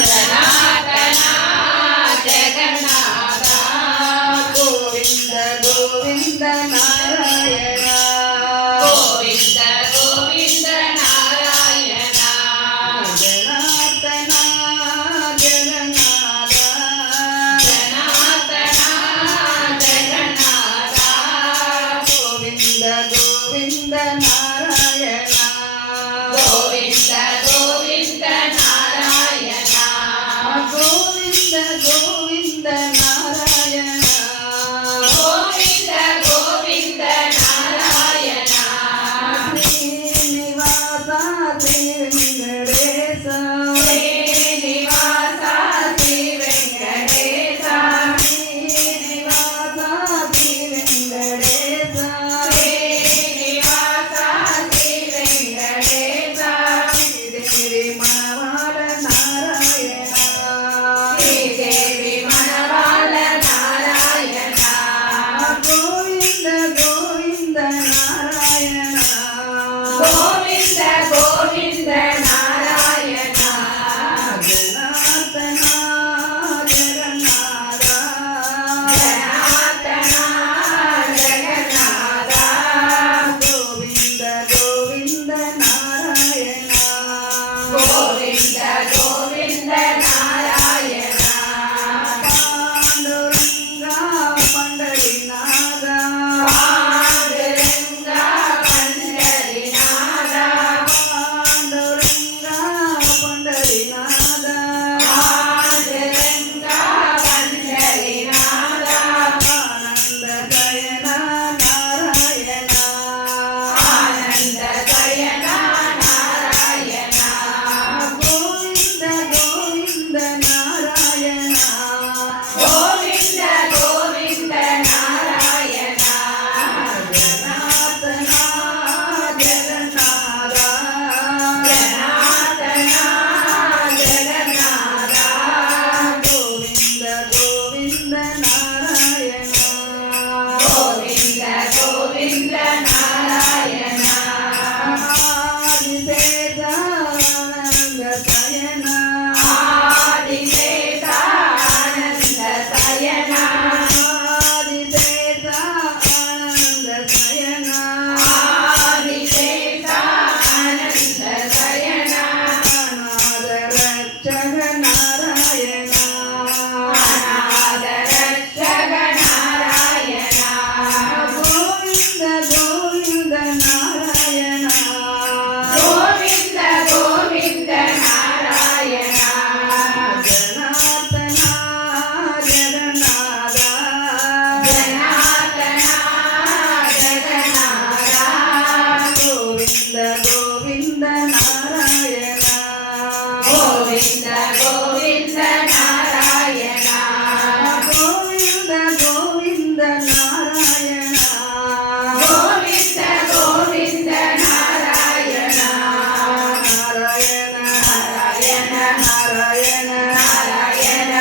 జనార్దనా జగన్నాథ గోవింద గోవింద నారాయణ గోవింద గోవింద నారాయణ జనార్దనా జగన్నాథ జనార్దనా జగన్నాథ గోవింద గోవింద నారాయణ గోవింద గోవింద నారాయణ గోవింద గోవింద నారాయణ గోవింద గోవింద నారాయణ శ్రీనివాస శ్రీ వెంకటేశ శ్రీనివాస శ్రీ వెంకటేశ శ్రీనివాస శ్రీ వెంకటేశ శ్రీనివాస శ్రీ వెంకటేశ శ్రీదేవి మనవాడ నారాయణ శ్రీదేవి మనవాడ నారాయణ గోవింద గోవింద నారాయణ గోవింద గోవింద నారాయణ జనార్దనా జగన్నాథ జనార్దనా జగన్నాథ గోవింద గోవింద నారాయణ గోవింద గోవింద నారాయణ పాండురంగా పండరీనాథ పాండురంగా పండరీనాథ పాండురంగా పండరీనాథ పాండురంగా పండరీనాథ ఆనంద శయన నారాయణ ఆనంద శయన నారాయణ గోవింద గోవింద నారాయణ గోవింద గోవింద నారాయణ జనార్దనా జగన్నాథ జనార్దనా జగన్నాథ గోవింద గోవింద నారాయణ గోవింద గోవింద నారాయణ ఆదిశేషానంద శయన ఆదిశేషానంద శయన ఆదిశేషానంద శయన ఆదిశేషానంద శయన అనాథ రక్షక నారాయణ అనాథ రక్షక నారాయణ గోవింద గోవింద నారాయణ గోవింద గోవింద నారాయణ జనార్దనా జగన్నాథ జనార్దనా జగన్నాథ గోవింద గోవింద నారాయణ గోవింద గోవింద నారాయణ గోవింద గోవింద నారాయణ గోవింద గోవింద నారాయణ నారాయణ నారాయణ నారాయణ నారాయణ